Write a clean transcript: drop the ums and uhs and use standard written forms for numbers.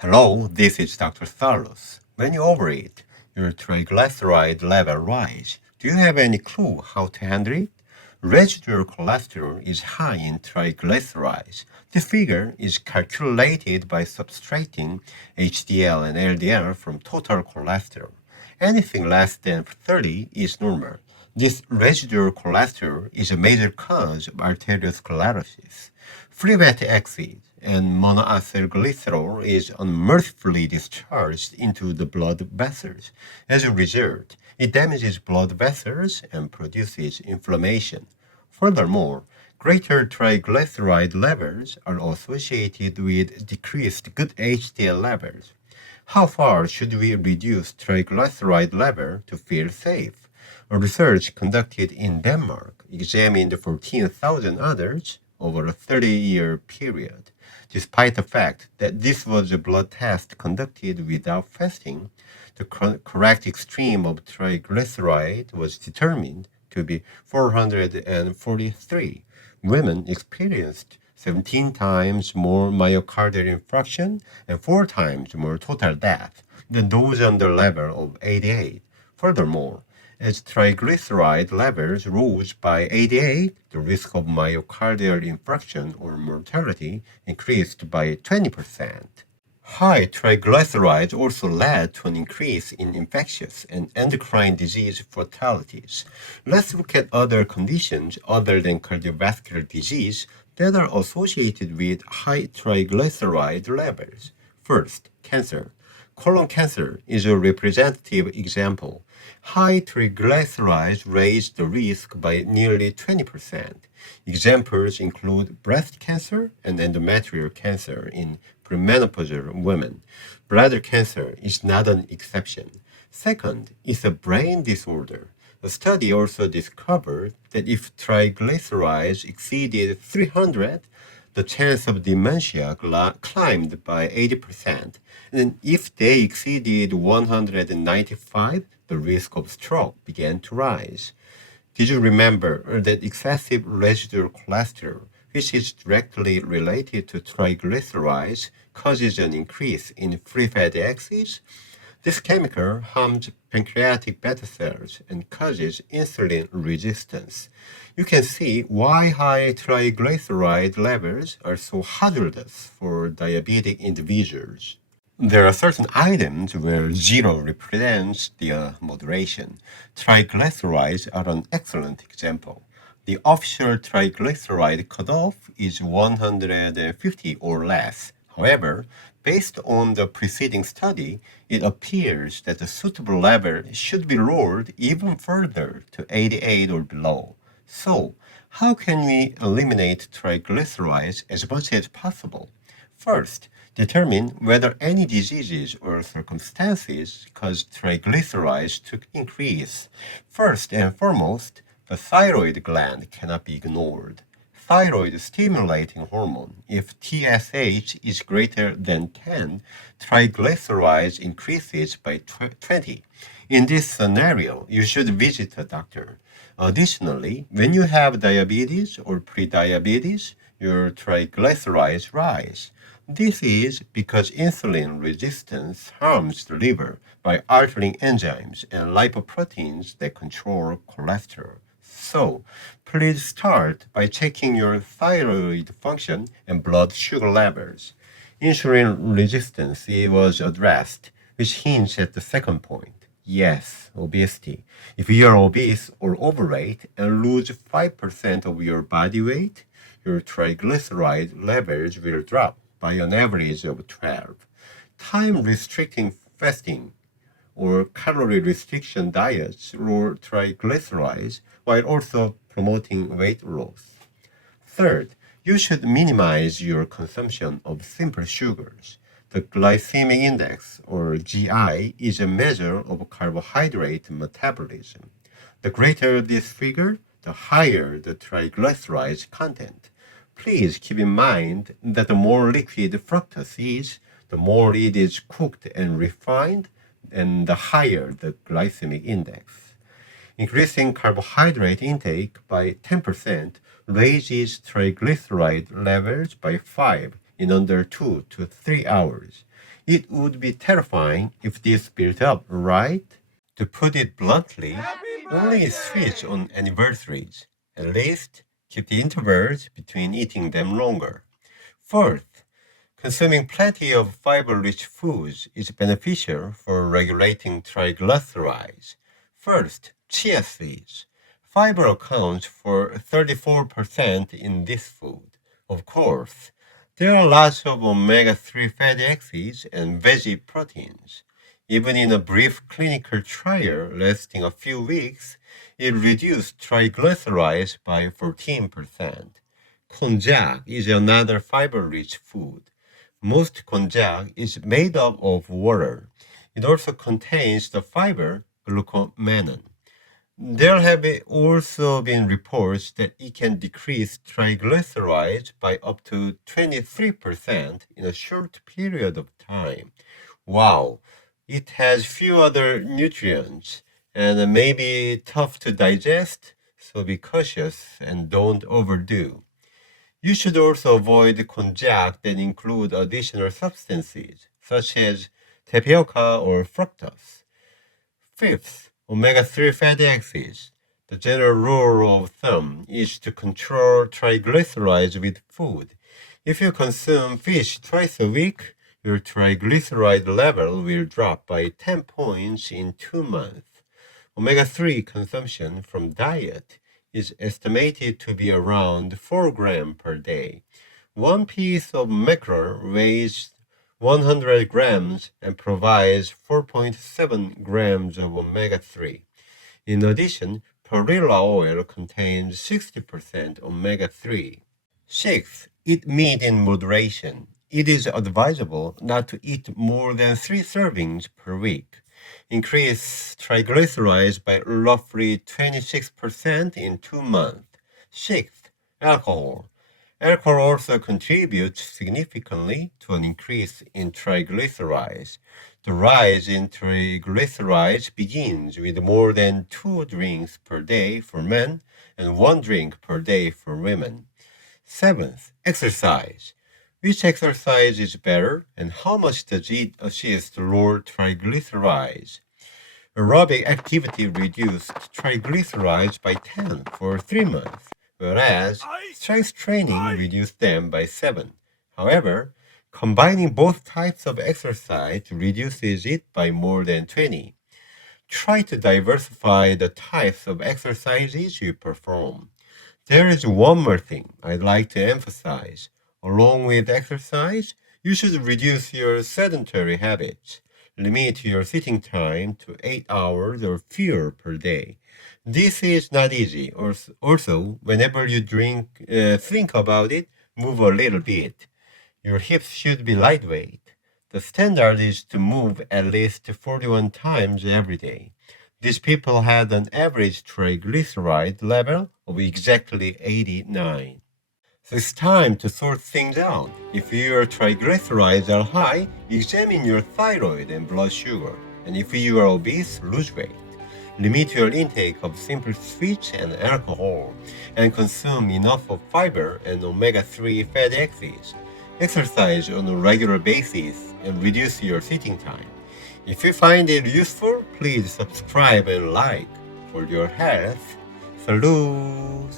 Hello, this is Dr. Thalos. When you overeat, your triglyceride level rise. Do you have any clue how to handle it? Residual cholesterol is high in triglycerides. This figure is calculated by subtracting HDL and LDL from total cholesterol. Anything less than 30 is normal. This residual cholesterol is a major cause of arteriosclerosis. Free fatty acid and monoacylglycerol is unmercifully discharged into the blood vessels. As a result, it damages blood vessels and produces inflammation. Furthermore, greater triglyceride levels are associated with decreased good HDL levels. How far should we reduce triglyceride level to feel safe? A research conducted in Denmark examined 14,000 adults over a 30-year period. Despite the fact that this was a blood test conducted without fasting, the correct extreme of triglyceride was determined to be 443. Women experienced 17 times more myocardial infarction and 4 times more total death than those on the level of 88. Furthermore, as triglyceride levels rose by 88, the risk of myocardial infarction or mortality increased by 20%. High triglycerides also led to an increase in infectious and endocrine disease fatalities. Let's look at other conditions other than cardiovascular disease that are associated with high triglyceride levels. First, cancer. Colon cancer is a representative example. High triglycerides raise the risk by nearly 20%. Examples include breast cancer and endometrial cancer in premenopausal women. Bladder cancer is not an exception. Second is a brain disorder. A study also discovered that if triglycerides exceeded 300, the chance of dementia climbed by 80%. And if they exceeded 195, the risk of stroke began to rise. Did you remember that excessive residual cholesterol, which is directly related to triglycerides, causes an increase in free fatty acids? This chemical harms pancreatic beta cells and causes insulin resistance. You can see why high triglyceride levels are so hazardous for diabetic individuals. There are certain items where zero represents the moderation. Triglycerides are an excellent example. The official triglyceride cutoff is 150 or less. However, based on the preceding study, it appears that the suitable level should be lowered even further to 88 or below. So, how can we eliminate triglycerides as much as possible? First, determine whether any diseases or circumstances cause triglycerides to increase. First and foremost, the thyroid gland cannot be ignored. Thyroid stimulating hormone, if TSH is greater than 10, triglycerides increases by 20. In this scenario, you should visit a doctor. Additionally, when you have diabetes or prediabetes, your triglycerides rise. This is because insulin resistance harms the liver by altering enzymes and lipoproteins that control cholesterol. So, please start by checking your thyroid function and blood sugar levels. Insulin resistance was addressed, which hints at the second point. Yes, obesity. If you are obese or overweight and lose 5% of your body weight, your triglyceride levels will drop by an average of 12. Time-restricting fasting or calorie restriction diets lower triglycerides while also promoting weight loss. Third, you should minimize your consumption of simple sugars. The glycemic index, or GI, is a measure of carbohydrate metabolism. The greater this figure, the higher the triglycerides content. Please keep in mind that the more liquid fructose is, the more it is cooked and refined, and the higher the glycemic index. Increasing carbohydrate intake by 10% raises triglyceride levels by 5 in under 2 to 3 hours. It would be terrifying if this built up, right? To put it bluntly, only switch on anniversaries. At least keep the intervals between eating them longer. Fourth, consuming plenty of fiber-rich foods is beneficial for regulating triglycerides. First, chia seeds. Fiber accounts for 34% in this food. Of course, there are lots of omega-3 fatty acids and veggie proteins. Even in a brief clinical trial lasting a few weeks, it reduced triglycerides by 14%. Konjac is another fiber-rich food. Most konjac is made up of water. It also contains the fiber glucomannan. There have also been reports that it can decrease triglycerides by up to 23% in a short period of time. Wow, it has few other nutrients and may be tough to digest, so be cautious and don't overdo. You should also avoid konjac that include additional substances, such as tapioca or fructose. Fifth, omega-3 fatty acids. The general rule of thumb is to control triglycerides with food. If you consume fish twice a week, your triglyceride level will drop by 10 points in 2 months. Omega-3 consumption from diet is estimated to be around 4 grams per day. One piece of mackerel weighs 100 grams and provides 4.7 grams of omega-3. In addition, perilla oil contains 60% omega-3. Sixth, eat meat in moderation. It is advisable not to eat more than 3 servings per week. Increase triglycerides by roughly 26% in 2 months. Sixth, alcohol. Alcohol also contributes significantly to an increase in triglycerides. The rise in triglycerides begins with more than 2 drinks per day for men and 1 drink per day for women. Seventh, exercise. Which exercise is better and how much does it assist lower triglycerides? Aerobic activity reduced triglycerides by 10 for 3 months, whereas strength training reduced them by 7. However, combining both types of exercise reduces it by more than 20. Try to diversify the types of exercises you perform. There is one more thing I'd like to emphasize. Along with exercise, you should reduce your sedentary habits. Limit your sitting time to 8 hours or fewer per day. This is not easy. Also, whenever you think about it, move a little bit. Your hips should be lightweight. The standard is to move at least 41 times every day. These people had an average triglyceride level of exactly 89. So it's time to sort things out. If your triglycerides are high, examine your thyroid and blood sugar. And if you are obese, lose weight. Limit your intake of simple sweets and alcohol, and consume enough of fiber and omega-3 fatty acids. Exercise on a regular basis and reduce your sitting time. If you find it useful, please subscribe and like. For your health, salute!